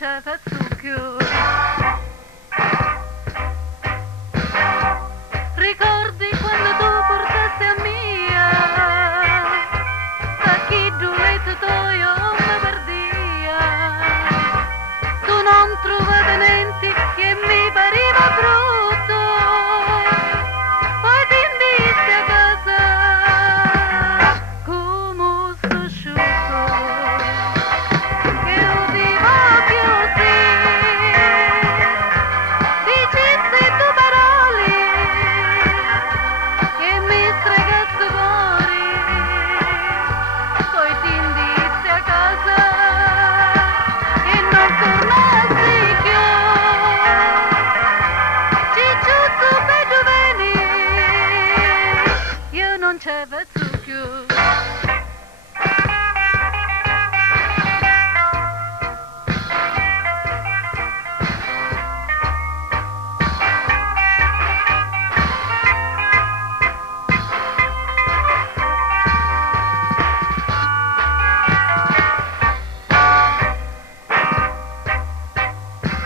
c'è Pezzucchio. Ricordi quando tu portassi a mia, a chi duletto toio mi perdia, tu non trovavi niente che mi pareva brutto, poi ti indissi a casa come sto asciutto, che io vivo chiusi, dicessi tu parole che mi stregasse fuori, poi ti indissi a casa e non tornassi più. Cicciuzzo per dov'eni, io non c'è Pezzucchio.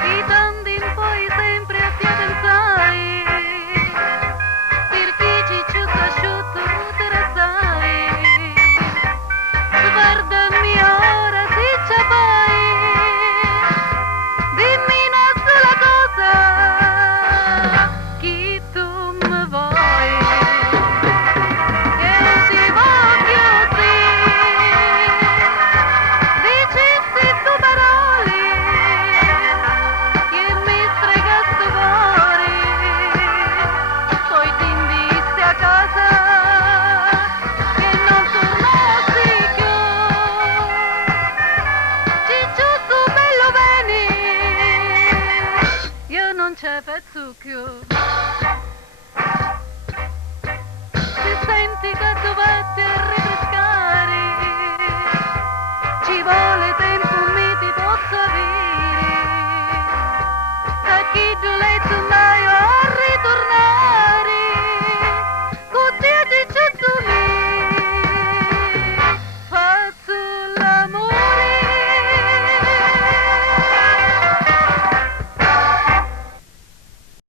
Di tanto in poi sempre a te pensai, perché cicciuzzo asciutto te la sai. Guardami ora se ce fai, dimmi una sola cosa, chi tu mi vuoi, che io ti voglio sì, dicessi tu parole che mi stregasse fuori, poi ti indissi a casa che non tornassi più. Cicciuzzo bello bene, io non c'è Pezzucchio.